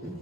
Today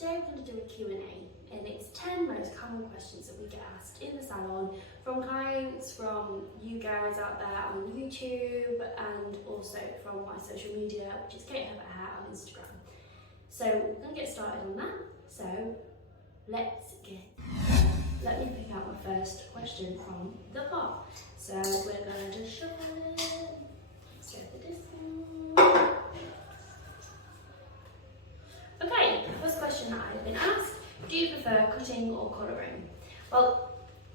we're going to do a Q&A, and it's 10 most common questions that we get asked in the salon from clients, from you guys out there on YouTube, and also from my social media, which is Kate Herbert Hair on Instagram. So we're going to get started on that. So let me pick out my first question from the pot. So we're going to just shuffle it. Let's go for this one. Okay, first question that I've been asked: do you prefer cutting or colouring? Well,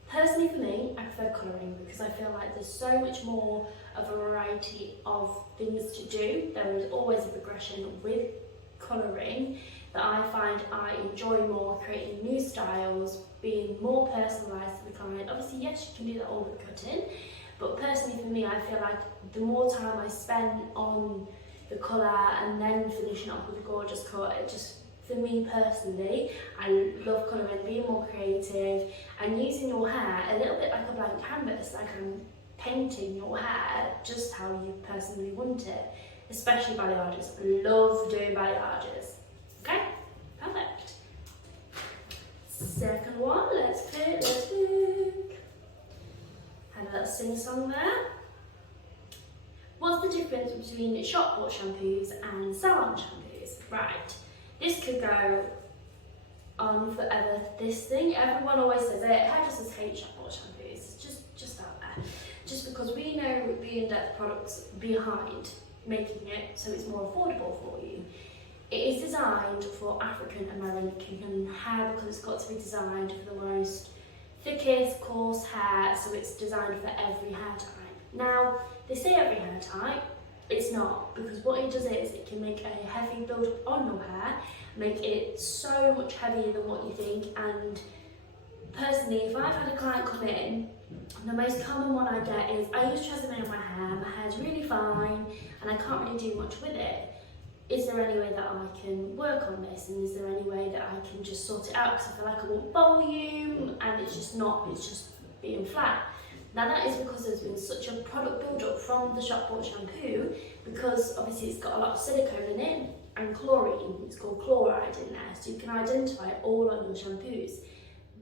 personally for me, I prefer colouring because I feel like there's so much more of a variety of things to do. There is always a progression with colouring that I find I enjoy more, creating new styles, being more personalised to the client. Obviously, yes, you can do that all with cutting, but personally for me, I feel like the more time I spend on the colour and then finishing up with a gorgeous cut, it just, for me personally, I love colouring, being more creative and using your hair a little bit like a blank canvas, like I'm painting your hair just how you personally want it, especially balayages. Love doing balayages. Okay, perfect. Second one, let's pick. Had a little sing-song there. What's the difference between shop bought shampoos and salon shampoos? Right, this could go on forever, this thing. Everyone always says it, hairdressers hate shop bought shampoos. It's just out there. Just because we know the in-depth products behind making it so it's more affordable for you. It is designed for African American hair because it's got to be designed for the most thickest, coarse hair, so it's designed for every hair type. Now, they say every hair type, it's not, because what it does is it can make a heavy build up on your hair, make it so much heavier than what you think. And personally, if I've had a client come in, the most common one I get is, I use Tresemme on my hair's really fine and I can't really do much with it. Is there any way that I can work on this, and is there any way that I can just sort it out, because I feel like I want volume and it's just being flat. Now that is because there's been such a product build-up from the shop bought shampoo, because obviously it's got a lot of silicone in it and chlorine, it's called chloride in there, so you can identify it all on your shampoos.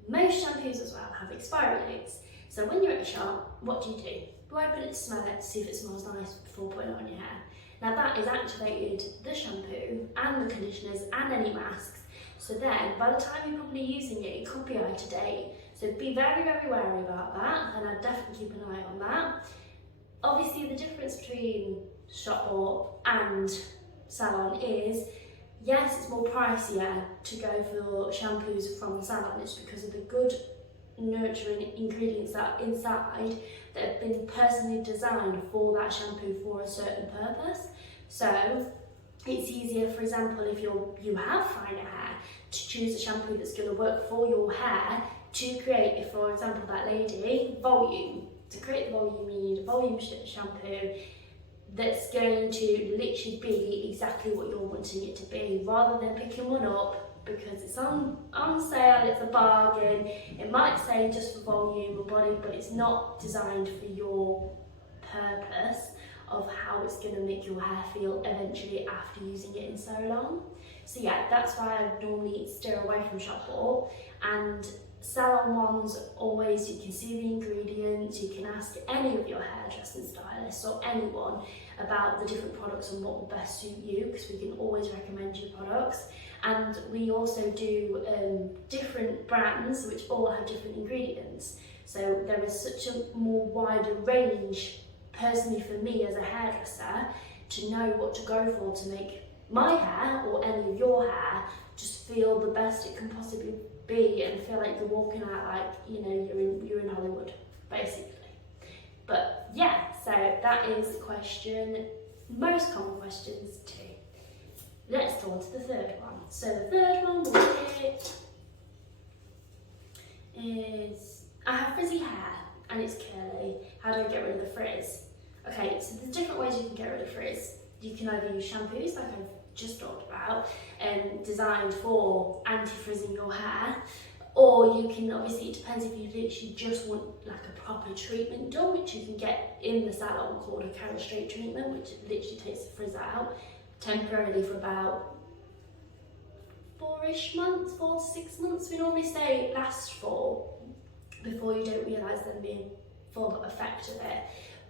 Most shampoos as well have expiry dates, so when you're at the shop, what do? You open it to smell it to see if it smells nice before putting it on your hair. Now that has activated the shampoo and the conditioners and any masks, so then by the time you're probably using it, it could be out of date. So be very, very wary about that, and I'd definitely keep an eye on that. Obviously the difference between shop bought and salon is, yes, it's more pricier to go for shampoos from the salon. It's because of the good nurturing ingredients that are inside that have been personally designed for that shampoo for a certain purpose. So it's easier, for example, if you have finer hair, to choose a shampoo that's going to work for your hair to create, if for example that lady, volume. To create the volume, you need a volume shampoo that's going to literally be exactly what you're wanting it to be, rather than picking one up because it's on sale, it's a bargain. It might say just for volume or body, but it's not designed for your purpose of how it's going to make your hair feel eventually after using it in so long. So yeah, that's why I normally steer away from shop bought. And salon ones, always, you can see the ingredients, you can ask any of your hairdressing stylists or anyone about the different products and what will best suit you, because we can always recommend you products. And we also do different brands which all have different ingredients, so there is such a more wider range, personally for me as a hairdresser, to know what to go for to make my hair or any of your hair just feel the best it can possibly be and feel like you're walking out like, you know, you're in Hollywood, basically. But yeah, so that is the question, most common questions too. Let's go on to the third one. So the third one we'll pick is, I have frizzy hair and it's curly. How do I get rid of the frizz? Okay, so there's different ways you can get rid of frizz. You can either use shampoos, like I've just talked about, designed for anti-frizzing your hair, Or you can, obviously it depends if you literally just want like a proper treatment done, which you can get in the salon, called a carrot straight treatment, which literally takes the frizz out temporarily for about 4-ish months, 4 to 6 months. We normally say it lasts for, before you don't realise them being full effect of it.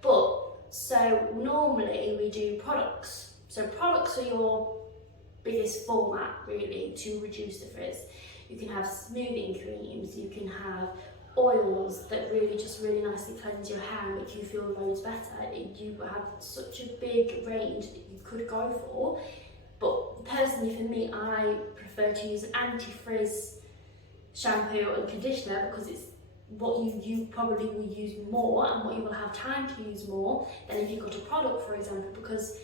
But so normally we do products. So products are your biggest format really to reduce the frizz. You can have smoothing creams, you can have oils that really just really nicely cleanse your hair and make you feel loads better. You have such a big range that you could go for. But personally for me, I prefer to use an anti-frizz shampoo and conditioner because it's what you probably will use more and what you will have time to use more than if you got a product, for example, because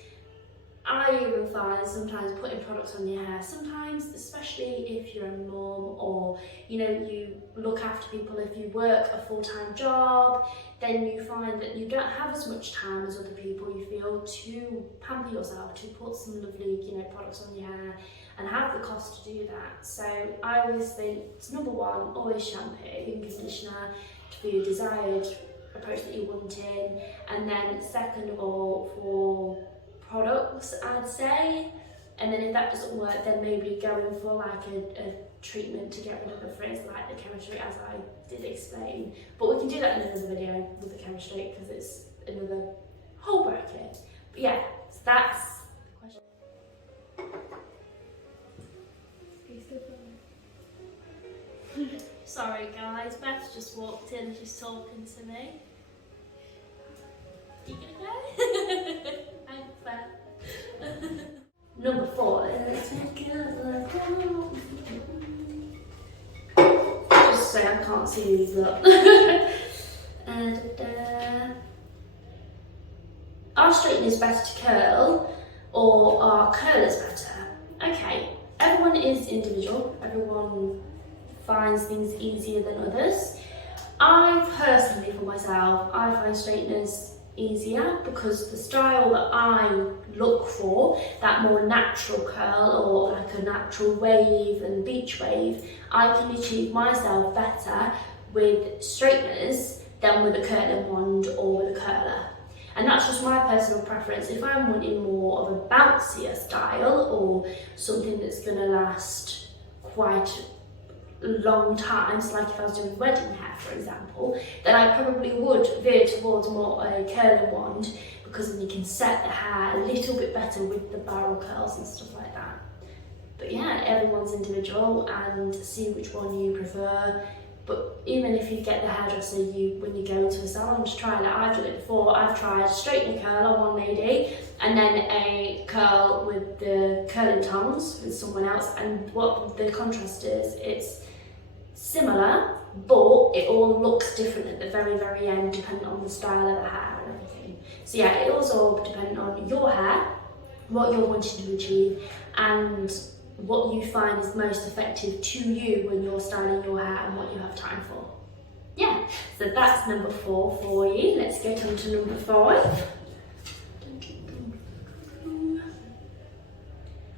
I even find sometimes putting products on your hair, sometimes, especially if you're a mum or you know you look after people, if you work a full-time job, then you find that you don't have as much time as other people, you feel, to pamper yourself, to put some lovely, you know, products on your hair and have the cost to do that. So I always think it's number one, always shampoo and conditioner for your desired approach that you're wanting, and then second of all for products, I'd say, and then if that doesn't work, then maybe going for like a treatment to get rid of the frizz, like the chemistry, as I did explain. But we can do that in another video with the chemistry because it's another whole bracket. But yeah, so that's the question. Sorry guys, Beth just walked in, she's talking to me. You gonna go? Thanks, Beth. Number 4. Just say I can't see these up. Are straighteners better to curl or are curlers better? Okay, everyone is individual. Everyone finds things easier than others. I personally, for myself, I find straighteners easier because the style that I look for, that more natural curl or like a natural wave and beach wave, I can achieve myself better with straighteners than with a curling wand or with a curler. And that's just my personal preference. If I'm wanting more of a bouncier style or something that's going to last quite long times, like if I was doing wedding hair for example, then I probably would veer towards more a curling wand because then you can set the hair a little bit better with the barrel curls and stuff like that. But yeah, everyone's individual and see which one you prefer. But even if you get the hairdresser, when you go into a salon to try it, I've done it before. I've tried straighten a curl on one lady and then a curl with the curling tongs with someone else, and what the contrast is, it's similar, but it all looks different at the very, very end depending on the style of the hair and everything. So yeah, it also depends on your hair, what you're wanting to achieve, and what you find is most effective to you when you're styling your hair and what you have time for. Yeah, so that's number 4 for you. Let's get on to number 5.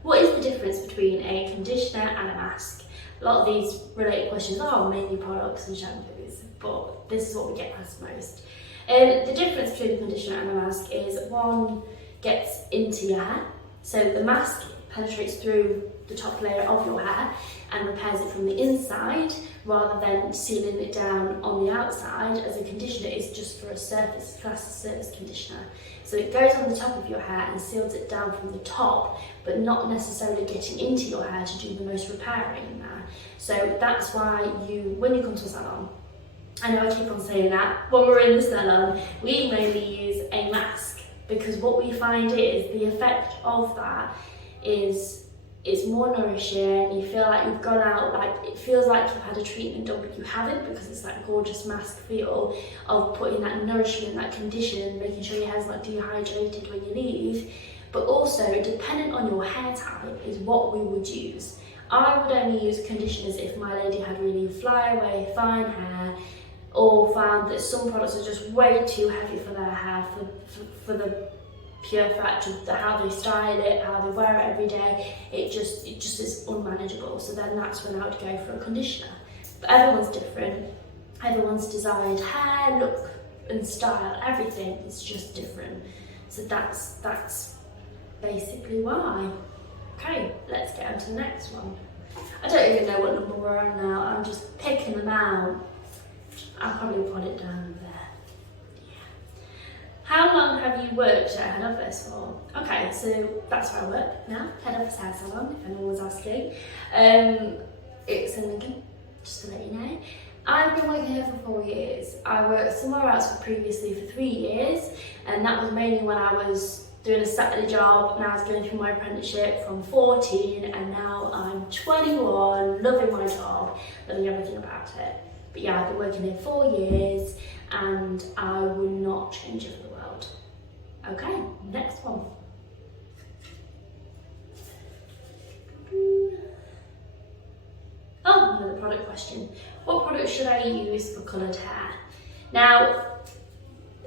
What is the difference between a conditioner and a mask? A lot of these related questions are mainly products and shampoos, but this is what we get asked most. The difference between a conditioner and a mask is one gets into your hair, so the mask penetrates through the top layer of your hair and repairs it from the inside rather than sealing it down on the outside, as a conditioner is just for a surface, class as surface conditioner. So it goes on the top of your hair and seals it down from the top, but not necessarily getting into your hair to do the most repairing in there. So that's why when you come to a salon, I know I keep on saying that, when we're in the salon, we mainly use a mask, because what we find is the effect of that is it's more nourishing. You feel like you've gone out, like it feels like you've had a treatment done, but you haven't, because it's that gorgeous mask feel of putting that nourishment, that condition, making sure your hair's not dehydrated when you leave. But also, depending on your hair type, is what we would use. I would only use conditioners if my lady had really flyaway, fine hair, or found that some products are just way too heavy for their hair, for the pure fact of how they style it, how they wear it every day. It just is unmanageable. So then that's when I would go for a conditioner. But everyone's different. Everyone's desired hair, look and style, everything is just different. So that's basically why. Okay, let's get on to the next one. I don't even know what number we're on now. I'm just picking them out. I'll probably put it down there. Yeah. How long have you worked at head office for? Okay, so that's where I work now, head office hair salon, if anyone was asking. It's in Lincoln, just to let you know. I've been working here for 4 years. I worked somewhere else previously for 3 years, and that was mainly when I was doing a Saturday job, and I was going through my apprenticeship from 14, and now I'm 21, loving my job, loving everything about it. But yeah, I've been working here 4 years, and I would not change it for the world. Okay, next one. Oh, another product question. What product should I use for coloured hair? Now,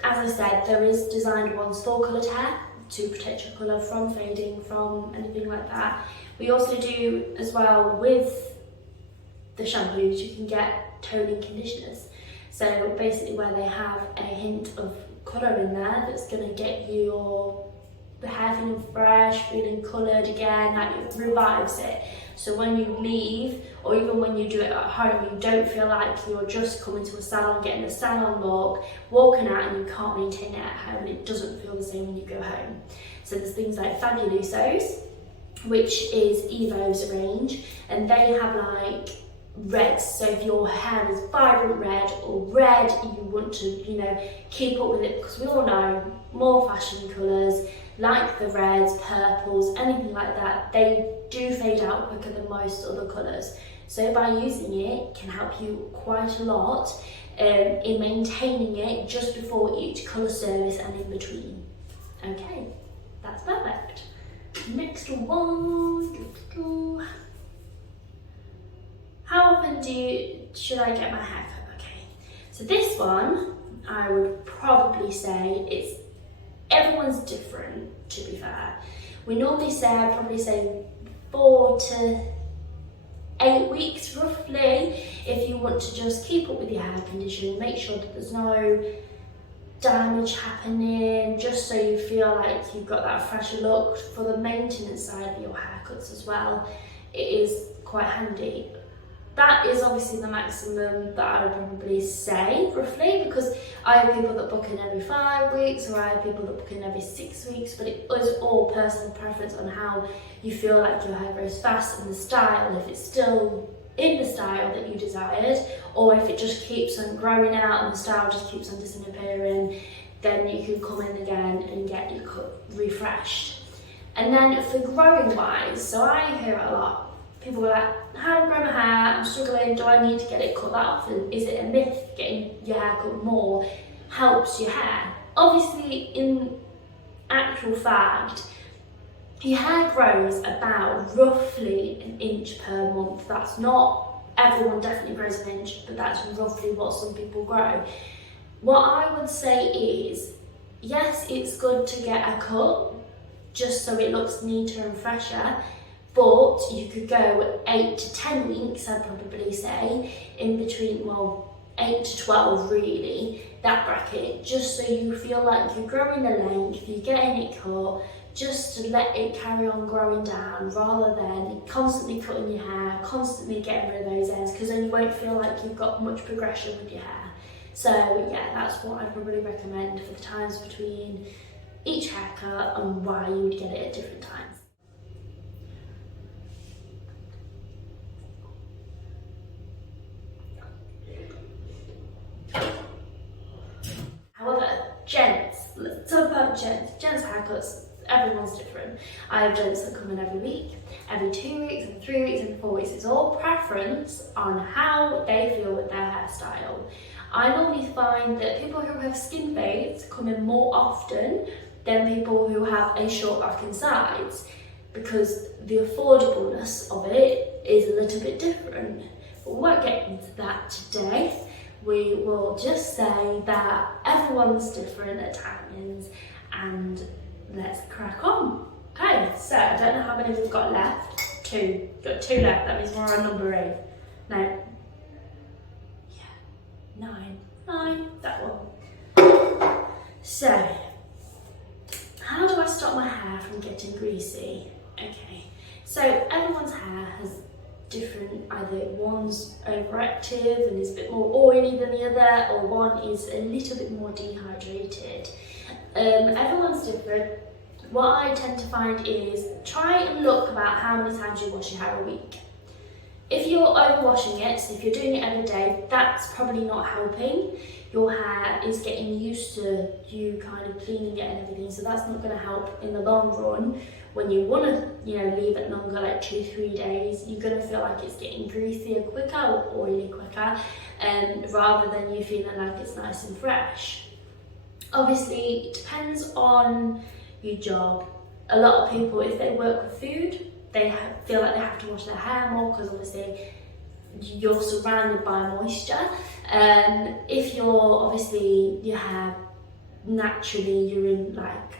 as I said, there is designed ones for coloured hair to protect your colour from fading, from anything like that. We also do as well with the shampoos, you can get toning conditioners. So basically where they have a hint of colour in there that's going to get the hair feeling fresh, feeling coloured again, like it revives it. So when you leave, or even when you do it at home, you don't feel like you're just coming to a salon, getting a salon look, walking out and you can't maintain it at home, and it doesn't feel the same when you go home. So there's things like Fabulosos, which is Evo's range, and they have like reds. So if your hair is vibrant red or red, you want to, keep up with it, because we all know more fashion colours, like the reds, purples, anything like that, they do fade out quicker than most other colours. So by using it can help you quite a lot in maintaining it just before each colour service and in between. Okay, that's perfect. Next one. How often should I get my hair cut? Okay, so this one, I would probably say everyone's different, to be fair. We normally say, I'd probably say 4 to 8 weeks roughly, if you want to just keep up with your hair condition, make sure that there's no damage happening, just so you feel like you've got that fresher look. For the maintenance side of your haircuts as well, it is quite handy. That is obviously the maximum that I would probably say, roughly, because I have people that book in every 5 weeks, or I have people that book in every 6 weeks, but it is all personal preference on how you feel like your hair grows fast and the style, if it's still in the style that you desired, or if it just keeps on growing out and the style just keeps on disappearing, then you can come in again and get your cut refreshed. And then for growing wise, so I hear it a lot. People are like, how do I grow my hair? I'm struggling, do I need to get it cut that often? Is it a myth getting your hair cut more helps your hair? Obviously, in actual fact, your hair grows about roughly an inch per month. That's not, everyone definitely grows an inch, but that's roughly what some people grow. What I would say is, yes, it's good to get a cut, just so it looks neater and fresher, but you could go 8 to 10 weeks, I'd probably say, in between, well, 8 to 12 really, that bracket, just so you feel like you're growing the length, you're getting it cut, just to let it carry on growing down, rather than constantly cutting your hair, constantly getting rid of those ends, because then you won't feel like you've got much progression with your hair. So yeah, that's what I'd probably recommend for the times between each haircut and why you would get it at different times. However, gents, let's talk about gents. Gents haircuts, everyone's different. I have gents that come in every week, every 2 weeks, every 3 weeks, every 4 weeks. It's all preference on how they feel with their hairstyle. I normally find that people who have skin fades come in more often than people who have a short back and sides, because the affordableness of it is a little bit different. But we won't get into that today. We will just say that everyone's different at timings, and let's crack on. Okay, so I don't know how many we've got left. 2. Got 2 left, that means we're on number 8. No. 9, that one. So, how do I stop my hair from getting greasy? Okay, so everyone's hair has different, either one's overactive and is a bit more oily than the other, or one is a little bit more dehydrated. Everyone's different. What I tend to find is try and look about how many times you wash your hair a week. If you're overwashing it, so if you're doing it every day, that's probably not helping. Your hair is getting used to you kind of cleaning it and everything, so that's not going to help in the long run. When you want to, leave it longer, like 2-3 days, you're going to feel like it's getting greasier quicker or oily quicker, rather than you feeling like it's nice and fresh. Obviously, it depends on your job. A lot of people, if they work with food, they feel like they have to wash their hair more because obviously you're surrounded by moisture. If your hair naturally, you're in like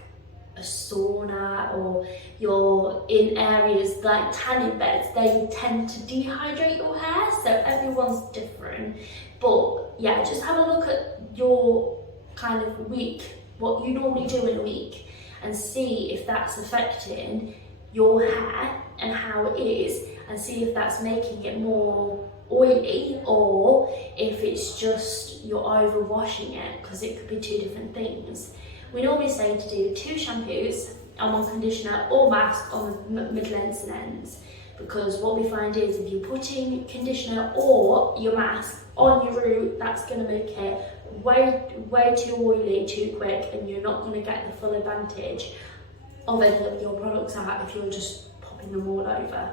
a sauna or you're in areas like tanning beds, they tend to dehydrate your hair, so everyone's different. But yeah, just have a look at your kind of week, what you normally do in a week, and see if that's affecting your hair and how it is, and see if that's making it more oily or if it's just you're overwashing it, because it could be two different things. We normally say to do 2 shampoos and 1 conditioner or mask on the middle ends and ends, because what we find is if you're putting conditioner or your mask on your root, that's going to make it way too oily too quick, and you're not going to get the full advantage of any of your products out if you're just popping them all over.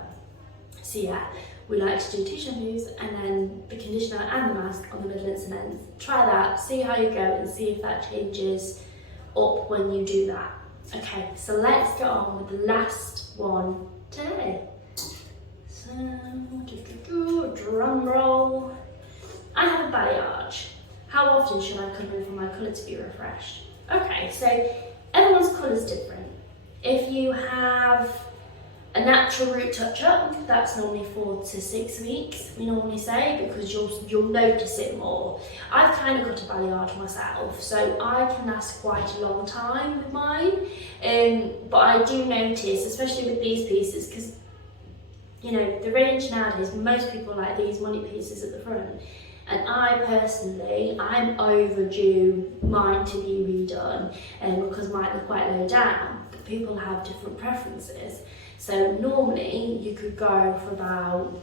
So yeah, we like to do 2 shampoos and then the conditioner and the mask on the middle and ends. Try that, see how you go, and see if that changes up when you do that. Okay, so let's get on with the last one today. So, drum roll. I have a balayage. How often should I come in for my colour to be refreshed? Okay, so everyone's colour is different. If you have a natural root touch-up, that's normally 4 to 6 weeks, we normally say, because you'll notice it more. I've kind of got a balayage myself, so I can last quite a long time with mine. But I do notice, especially with these pieces, because the range nowadays, most people like these money pieces at the front. And I personally, I'm overdue mine to be redone, because mine are quite low down, but people have different preferences. So normally you could go for about,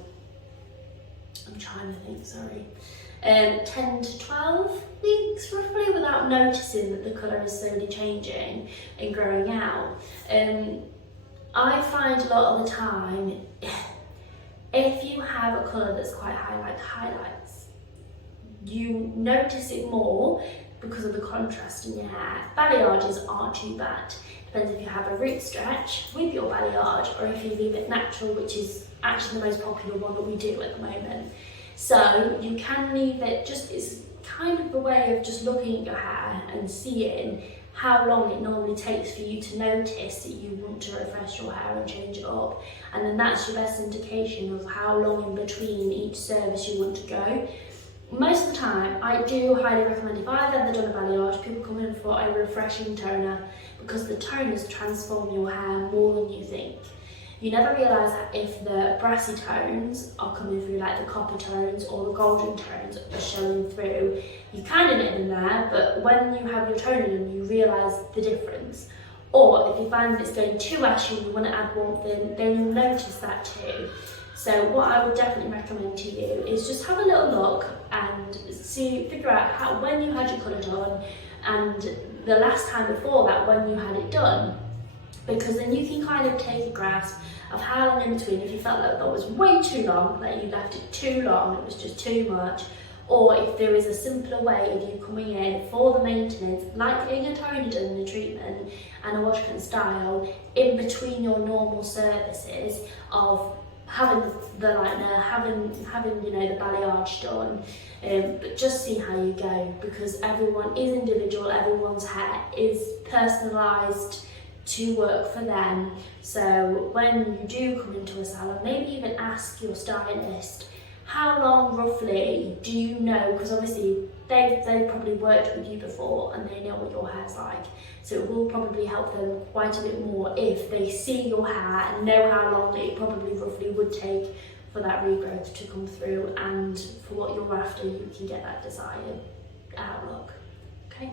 10 to 12 weeks roughly without noticing that the colour is slowly changing and growing out. I find a lot of the time, if you have a colour that's quite high, like highlights, you notice it more because of the contrast in your hair. Balayages aren't too bad. Depends if you have a root stretch with your balayage or if you leave it natural, which is actually the most popular one that we do at the moment. So you can leave it, it's kind of a way of just looking at your hair and seeing how long it normally takes for you to notice that you want to refresh your hair and change it up. And then that's your best indication of how long in between each service you want to go. Most of the time, I do highly recommend, if I've ever done a balayage, people come in for a refreshing toner, because the toners transform your hair more than you think. You never realise that if the brassy tones are coming through, like the copper tones or the golden tones are showing through, you kind of know them there, but when you have your toner in, you realise the difference. Or if you find that it's going too ashy and you want to add warmth in, then you'll notice that too. So what I would definitely recommend to you is just have a little look and figure out when you had your colour done and the last time before that when you had it done, because then you can kind of take a grasp of how long in between, if you felt like that was way too long, like you left it too long, it was just too much, or if there is a simpler way of you coming in for the maintenance, like getting a toner done in a treatment and a wash and style in between your normal services of having the lightener, having the balayage done, but just see how you go, because everyone is individual, everyone's hair is personalised to work for them. So when you do come into a salon, maybe even ask your stylist how long roughly do you know, because obviously they've probably worked with you before and they know what your hair's like, so it will probably help them quite a bit more if they see your hair and know how long it probably roughly would take for that regrowth to come through, and for what you're after you can get that desired outlook. Okay?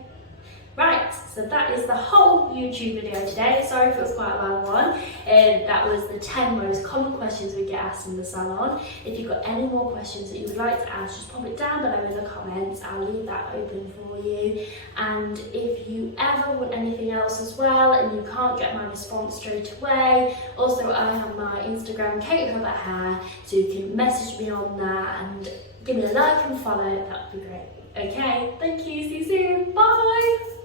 Right, so that is the whole YouTube video today. Sorry if it was quite a long one. That was the 10 most common questions we get asked in the salon. If you've got any more questions that you would like to ask, just pop it down below in the comments. I'll leave that open for you. And if you ever want anything else as well and you can't get my response straight away, also I have my Instagram, Kate Hubbard Hair, so you can message me on that and give me a like and follow. That would be great. Okay, thank you. See you soon. Bye.